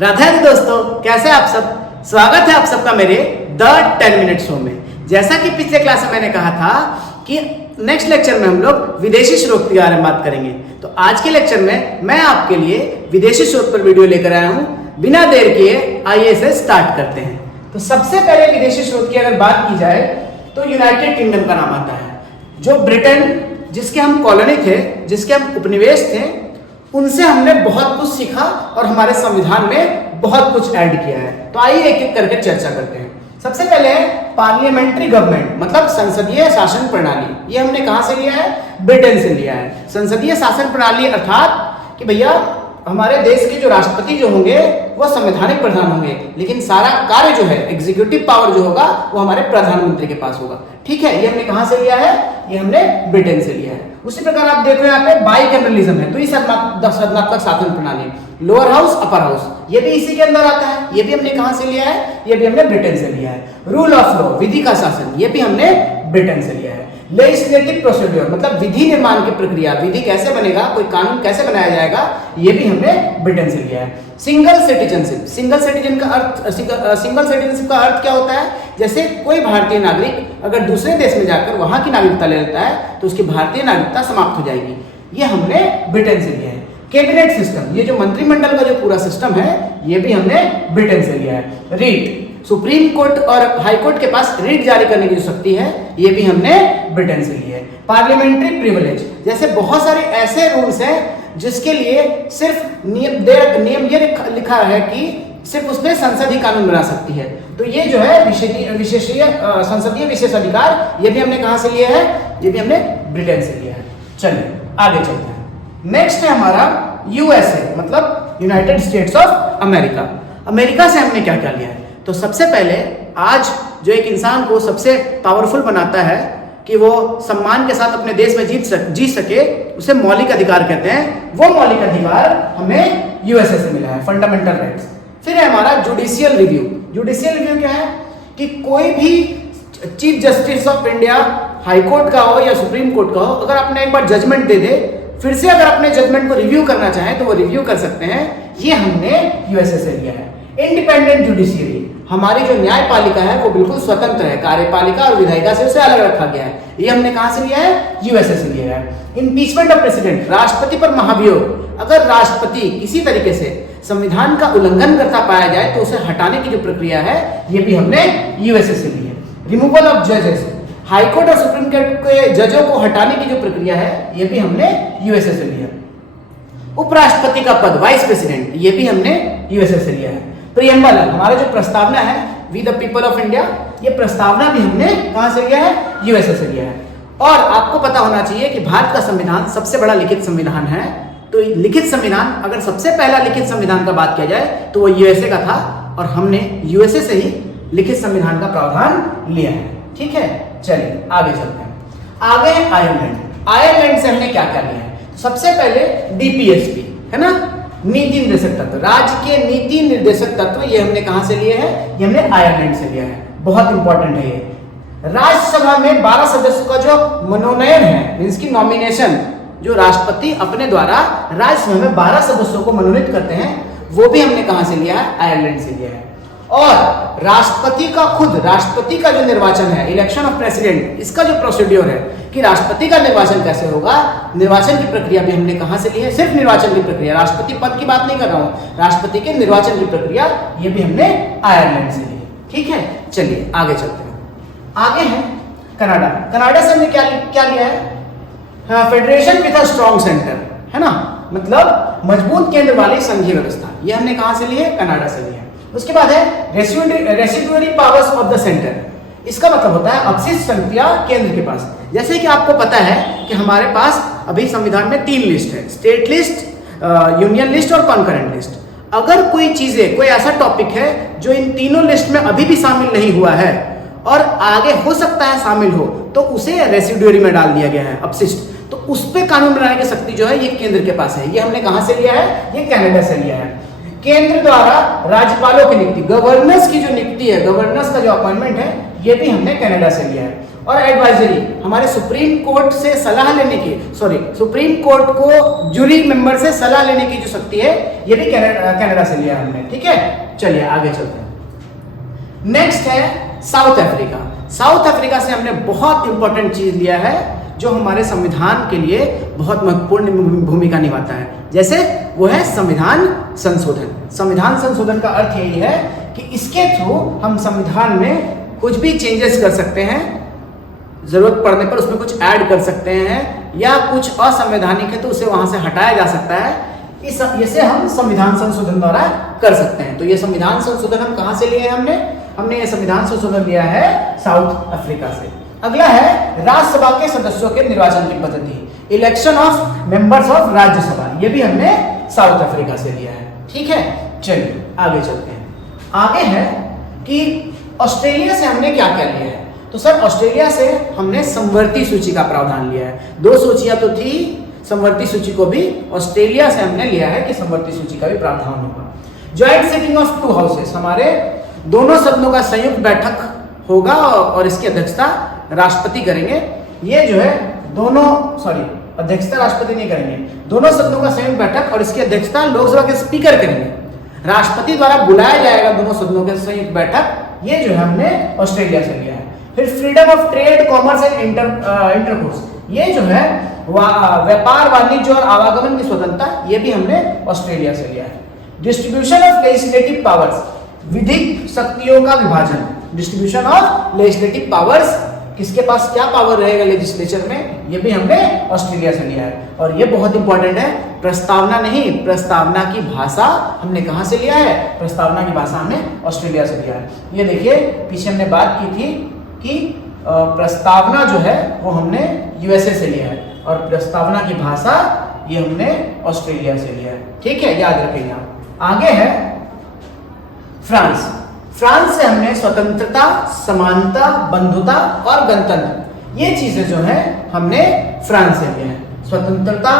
राधे राधे दोस्तों, कैसे आप सब। स्वागत है आप सबका मेरे द 10 मिनट शो में। जैसा कि पिछले क्लास में मैंने कहा था कि नेक्स्ट लेक्चर में हम लोग विदेशी स्रोत के बारे में बात करेंगे, तो आज के लेक्चर में मैं आपके लिए विदेशी स्रोत पर वीडियो लेकर आया हूं। बिना देर किए आइए इसे स्टार्ट करते हैं। तो सबसे पहले विदेशी स्रोत की अगर बात की जाए तो यूनाइटेड किंगडम का नाम आता है। जो ब्रिटेन, जिसके हम कॉलोनी थे, जिसके हम उपनिवेश थे, उनसे हमने बहुत कुछ सीखा और हमारे संविधान में बहुत कुछ ऐड किया है। तो आइए एक एक करके चर्चा करते हैं। सबसे पहले पार्लियामेंट्री गवर्नमेंट, मतलब संसदीय शासन प्रणाली। ये हमने कहां से लिया है? ब्रिटेन से लिया है। संसदीय शासन प्रणाली अर्थात कि भैया हमारे देश के जो राष्ट्रपति जो होंगे वो संवैधानिक प्रधान होंगे, लेकिन सारा कार्य जो है, एग्जीक्यूटिव पावर जो होगा वो हमारे प्रधानमंत्री के पास होगा। ठीक है, ये हमने कहां से लिया है? ये हमने ब्रिटेन से लिया है। उसी प्रकार आप देख रहे हैं यहाँ पे बाइकैमरलिज्म है, तो ये सदनात्मक शासन प्रणाली, लोअर हाउस अपर हाउस, ये भी इसी के अंदर आता है। ये भी हमने कहां से लिया है? ये भी हमने ब्रिटेन से लिया है। रूल ऑफ लॉ, विधि का शासन, ये भी हमने ब्रिटेन से लिया है। लेजिस्लेटिव प्रोसीड्योर, मतलब विधि निर्माण की प्रक्रिया, विधि कैसे बनेगा, कोई कानून कैसे बनाया जाएगा, ये भी हमने ब्रिटेन से लिया है। सिंगल सिटीजनशिप, सिंगल सिटीजनशिप का अर्थ क्या होता है? जैसे कोई भारतीय नागरिक अगर दूसरे देश में जाकर वहां की नागरिकता ले लेता है तो उसकी भारतीय नागरिकता समाप्त हो जाएगी। ये हमने ब्रिटेन से लिया है। कैबिनेट सिस्टम, ये जो मंत्रिमंडल का जो पूरा सिस्टम है, ये भी हमने ब्रिटेन से लिया है। रीट, सुप्रीम कोर्ट और हाई कोर्ट के पास रीट जारी करने की जो शक्ति है, ये भी हमने ब्रिटेन से ली है। पार्लियामेंट्री प्रिविलेज, जैसे बहुत सारे ऐसे रूल्स हैं जिसके लिए सिर्फ नियम ये लिखा है कि सिर्फ उसमें संसद ही कानून बना सकती है। तो ये जो है संसदीय विशेष अधिकार, ये भी हमने कहां से लिया है? ये भी हमने ब्रिटेन से लिया है। चलिए आगे चलते हैं। नेक्स्ट है हमारा यूएसए, मतलब United states of America. America से हमने क्या क्या लिया है? तो सबसे पहले आज जो एक इंसान को सबसे पावरफुल बनाता है कि वो सम्मान के साथ अपने देश में जी सके, उसे मौलिक अधिकार कहते हैं। वो मौलिक अधिकार हमें यूएसए से मिला है, फंडामेंटल राइट्स। फिर है हमारा जुडिशियल रिव्यू। जुडिशियल रिव्यू क्या है? कि कोई भी chief justice of India, high court का हो या सुप्रीम कोर्ट का हो, अगर आपने एक बार जजमेंट दे दे, फिर से अगर अपने जजमेंट को रिव्यू करना चाहें तो वो रिव्यू कर सकते हैं। ये हमने यूएसए से लिया है। इंडिपेंडेंट जुडिशियरी, हमारी जो न्यायपालिका है वो बिल्कुल स्वतंत्र है, कार्यपालिका और विधायिका से उसे अलग रखा गया है। ये हमने कहां से लिया है? यूएसए से लिया है। इम्पीचमेंट ऑफ प्रेसिडेंट, राष्ट्रपति पर महाभियोग, अगर राष्ट्रपति किसी तरीके से संविधान का उल्लंघन करता पाया जाए तो उसे हटाने की जो प्रक्रिया है, ये भी हमने यूएसए से ली है। रिमूवल ऑफ जजेस, हाईकोर्ट और सुप्रीम कोर्ट के जजों को हटाने की जो प्रक्रिया है, ये भी हमने यूएसए से लिया। उपराष्ट्रपति का पद, वाइस प्रेसिडेंट, ये भी हमने यूएसए से लिया है। प्रियम्बल, हमारा जो प्रस्तावना है, we the people of India, ये प्रस्तावना भी हमने कहां से लिया है? यूएसए से लिया है। और आपको पता होना चाहिए कि भारत का संविधान सबसे बड़ा लिखित संविधान है। तो लिखित संविधान, अगर सबसे पहला लिखित संविधान का बात किया जाए तो वो यूएसए का था, और हमने यूएसए से ही लिखित संविधान का प्रावधान लिया है। ठीक है, चलिए आगे चलते हैं। आगे है आयरलैंड। आयरलैंड से हमने क्या क्या लिया है? सबसे पहले डीपीएसपी है ना, नीति निर्देशक तत्व, राज्य के नीति निर्देशक तत्व, ये हमने कहां से लिए हैं? ये हमने आयरलैंड से लिया है। बहुत इंपॉर्टेंट है ये। राज्यसभा में 12 सदस्यों का जो मनोनयन है, मींस की नॉमिनेशन, जो राष्ट्रपति अपने द्वारा राज्यसभा में 12 सदस्यों को मनोनीत करते हैं, वो भी हमने कहां से लिया है? आयरलैंड से लिया है। और राष्ट्रपति का जो निर्वाचन है, इलेक्शन ऑफ प्रेसिडेंट, इसका जो प्रोसीड्योर है कि राष्ट्रपति का निर्वाचन कैसे होगा, निर्वाचन की प्रक्रिया भी हमने कहां से ली है? सिर्फ निर्वाचन की प्रक्रिया, राष्ट्रपति पद की बात नहीं कर रहा हूं, राष्ट्रपति के निर्वाचन की प्रक्रिया, ये भी हमने आयरलैंड से ली है। ठीक है, चलिए आगे चलते हैं। आगे है कनाडा। कनाडा से हमने क्या लिया है? Federation with a strong centre, है ना, मतलब मजबूत केंद्र वाली संघीय व्यवस्था, ये हमने कहां से ली है? कनाडा से ली है। उसके बाद है रेसिड्यूअरी पावर्स ऑफ द सेंटर। इसका मतलब होता है अपशिष्ट शक्तियां केंद्र के पास। जैसे कि आपको पता है कि हमारे पास अभी संविधान में 3 लिस्ट है, स्टेट लिस्ट, यूनियन लिस्ट और कॉन्करेंट लिस्ट। अगर कोई चीजें, कोई ऐसा टॉपिक है जो इन तीनों लिस्ट में अभी भी शामिल नहीं हुआ है और आगे हो सकता है शामिल हो, तो उसे रेसिड्यूअरी में डाल दिया गया है, अपशिष्ट। तो उस पर कानून बनाने की शक्ति जो है ये केंद्र के पास है। ये हमने कहां से लिया है? ये कनाडा से लिया है। केंद्र द्वारा राज्यपालों की नियुक्ति, गवर्नर्स की जो नियुक्ति है, गवर्नर्स का जो अपॉइंटमेंट है, ये भी हमने कनाडा से लिया है। और एडवाइजरी, हमारे सुप्रीम कोर्ट से सलाह लेने की, सुप्रीम कोर्ट को जूरी मेंबर से सलाह लेने की जो शक्ति है, ये भी कनाडा से लिया हमने। ठीक है, चलिए आगे चलते हैं। नेक्स्ट है साउथ अफ्रीका। साउथ अफ्रीका से हमने बहुत इंपॉर्टेंट चीज लिया है जो हमारे संविधान के लिए बहुत महत्वपूर्ण भूमिका निभाता है। जैसे वो है संविधान संशोधन। संविधान संशोधन का अर्थ यही है कि इसके थ्रू हम संविधान में कुछ भी चेंजेस कर सकते हैं, जरूरत पड़ने पर उसमें कुछ ऐड कर सकते हैं, या कुछ असंवैधानिक है तो उसे वहां से हटाया जा सकता है। इसे हम संविधान संशोधन द्वारा कर सकते हैं। तो ये संविधान संशोधन हम कहां से लिए हैं? हमने ये संविधान संशोधन लिया है साउथ अफ्रीका से। अगला है राज्यसभा के सदस्यों के निर्वाचन की पद्धति, election of members of Rajya Sabha. ये भी हमने साउथ अफ्रीका से लिया है। ठीक है, चलिए आगे चलते हैं। आगे है कि ऑस्ट्रेलिया से हमने क्या क्या लिया है। तो सर ऑस्ट्रेलिया से हमने समवर्ती सूची का प्रावधान लिया है। 2 सूचियां तो थी, समवर्ती सूची को भी ऑस्ट्रेलिया से हमने लिया है कि समवर्ती सूची का भी प्रावधान होगा। ज्वाइंट सिटिंग ऑफ 2 हाउसेस, हमारे दोनों सदनों का संयुक्त बैठक होगा और इसकी अध्यक्षता राष्ट्रपति करेंगे। ये जो है अध्यक्षता राष्ट्रपति नहीं करेंगे, दोनों सदनों का संयुक्त बैठक और इसकी अध्यक्षता लोकसभा के स्पीकर करेंगे। राष्ट्रपति द्वारा बुलाया जाएगा दोनों सदनों के संयुक्त बैठक। ये जो है हमने ऑस्ट्रेलिया से लिया है। फिर freedom of trade, commerce and intercourse, ये जो है व्यापार, वाणिज्य और आवागमन की स्वतंत्रता, ये भी हमने ऑस्ट्रेलिया से लिया है। डिस्ट्रीब्यूशन ऑफ लेजिस्लेटिव पावर्स, विधिक शक्तियों का विभाजन। डिस्ट्रीब्यूशन ऑफ लेजिस्लेटिव पावर्स, किसके पास क्या पावर रहेगा लेजिस्लेचर में, ये भी हमने ऑस्ट्रेलिया से लिया है। और ये बहुत इंपॉर्टेंट है, प्रस्तावना नहीं, प्रस्तावना की भाषा हमने कहां से लिया है? प्रस्तावना की भाषा हमने ऑस्ट्रेलिया से लिया है। ये देखिए पीछे हमने बात की थी कि प्रस्तावना जो है वो हमने यूएसए से लिया है और प्रस्तावना की भाषा ये हमने ऑस्ट्रेलिया से लिया है। ठीक है, याद रखिए आप। आगे है फ्रांस। फ्रांस से हमने स्वतंत्रता, समानता, बंधुता और गणतंत्र, ये चीजें जो है हमने फ्रांस से लिए हैं। स्वतंत्रता,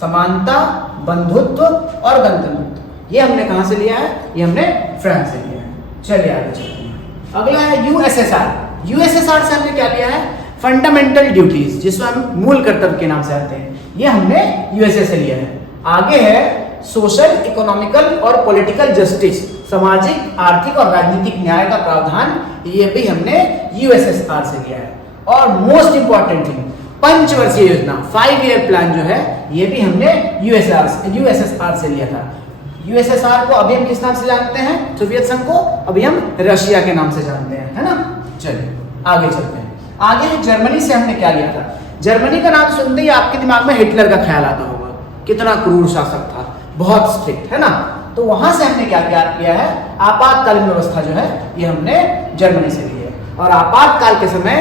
समानता, बंधुत्व और गणतंत्र, ये हमने कहां से लिया है? ये हमने फ्रांस से लिया है। चलिए आगे चलते हैं। अगला है यूएसएसआर। यूएसएसआर से हमने क्या लिया है? फंडामेंटल ड्यूटीज, जिसको हम मूल कर्तव्य के नाम से आते हैं, ये हमने यूएसए से लिया है। आगे है सोशल, इकोनॉमिकल और पॉलिटिकल जस्टिस, सामाजिक, आर्थिक और राजनीतिक न्याय का प्रावधान, ये भी हमने यूएसएसआर से लिया है। और मोस्ट इंपॉर्टेंट थिंग, पंचवर्षीय योजना, 5 ईयर प्लान जो है, ये भी हमने यूएसएसआर से लिया था। यूएसएसआर को अभी हम किस नाम से जानते हैं? सोवियत संघ को अभी हम रशिया के नाम से जानते हैं, है ना। चलिए आगे चलते हैं। आगे जर्मनी से हमने क्या लिया था? जर्मनी का नाम सुनते ही आपके दिमाग में हिटलर का ख्याल आता होगा, कितना क्रूर शासक था, बहुत स्ट्रिक्ट, है ना। तो वहां से हमने क्या किया है? आपातकालीन व्यवस्था जो है ये हमने जर्मनी से ली है। और आपातकाल के समय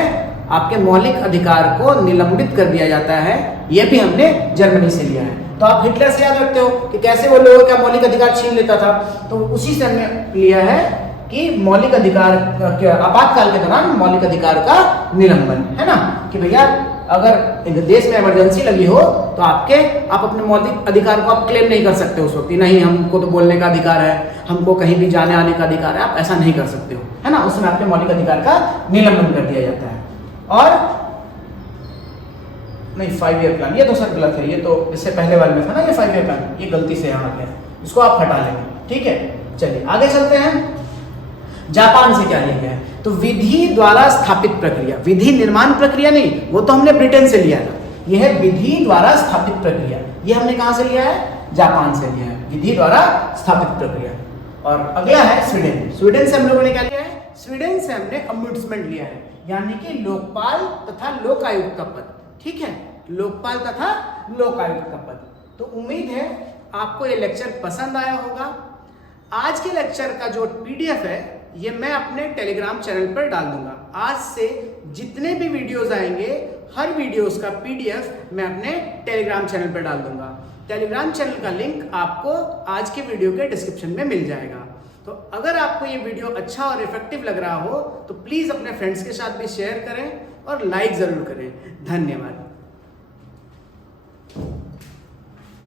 आपके मौलिक अधिकार को निलंबित कर दिया जाता है, ये भी हमने जर्मनी से लिया है। तो आप हिटलर से याद रखते हो कि कैसे वो लोगों का मौलिक अधिकार छीन लेता था, तो उसी से हमने लिया है कि मौलिक अधिकार, आपातकाल के दौरान मौलिक अधिकार का निलंबन, है ना। कि भैया अगर देश में इमरजेंसी लगी हो तो आप अपने मौलिक अधिकार को आप क्लेम नहीं कर सकते उस वक्त, नहीं हमको तो बोलने का अधिकार है, हमको कहीं भी जाने आने का अधिकार है, आप ऐसा नहीं कर सकते हो, है ना। उसमें आपके मौलिक अधिकार का निलंबन कर दिया जाता है। और नहीं, 5 ईयर प्लान ये तो सर गलत है, ये तो इससे पहले वाले में था ना, ये 5 ईयर प्लान, ये गलती से यहाँ आ गया, इसको आप हटा लेंगे। ठीक है, चलिए आगे चलते हैं। जापान से क्या लिया गया है? तो विधि द्वारा स्थापित प्रक्रिया, विधि निर्माण प्रक्रिया नहीं, वो तो हमने ब्रिटेन से लिया था। यह है विधि द्वारा स्थापित प्रक्रिया, ये हमने कहां से लिया है? जापान से लिया है, विधि द्वारा स्थापित प्रक्रिया। और अगला है स्वीडन। स्वीडन से हम लोगों ने क्या लिया है? स्वीडन से हमने अम्बुड्समेंट लिया है, यानी कि लोकपाल तथा लोकायुक्त का पद। ठीक है, लोकपाल तथा लोकायुक्त का पद। तो उम्मीद है आपको ये लेक्चर पसंद आया होगा। आज के लेक्चर का जो पीडीएफ है ये मैं अपने टेलीग्राम चैनल पर डाल दूंगा। आज से जितने भी वीडियोस आएंगे, हर वीडियोस का पीडीएफ मैं अपने टेलीग्राम चैनल पर डाल दूंगा। टेलीग्राम चैनल का लिंक आपको आज के वीडियो के डिस्क्रिप्शन में मिल जाएगा। तो अगर आपको ये वीडियो अच्छा और इफेक्टिव लग रहा हो तो प्लीज़ अपने फ्रेंड्स के साथ भी शेयर करें और लाइक ज़रूर करें। धन्यवाद।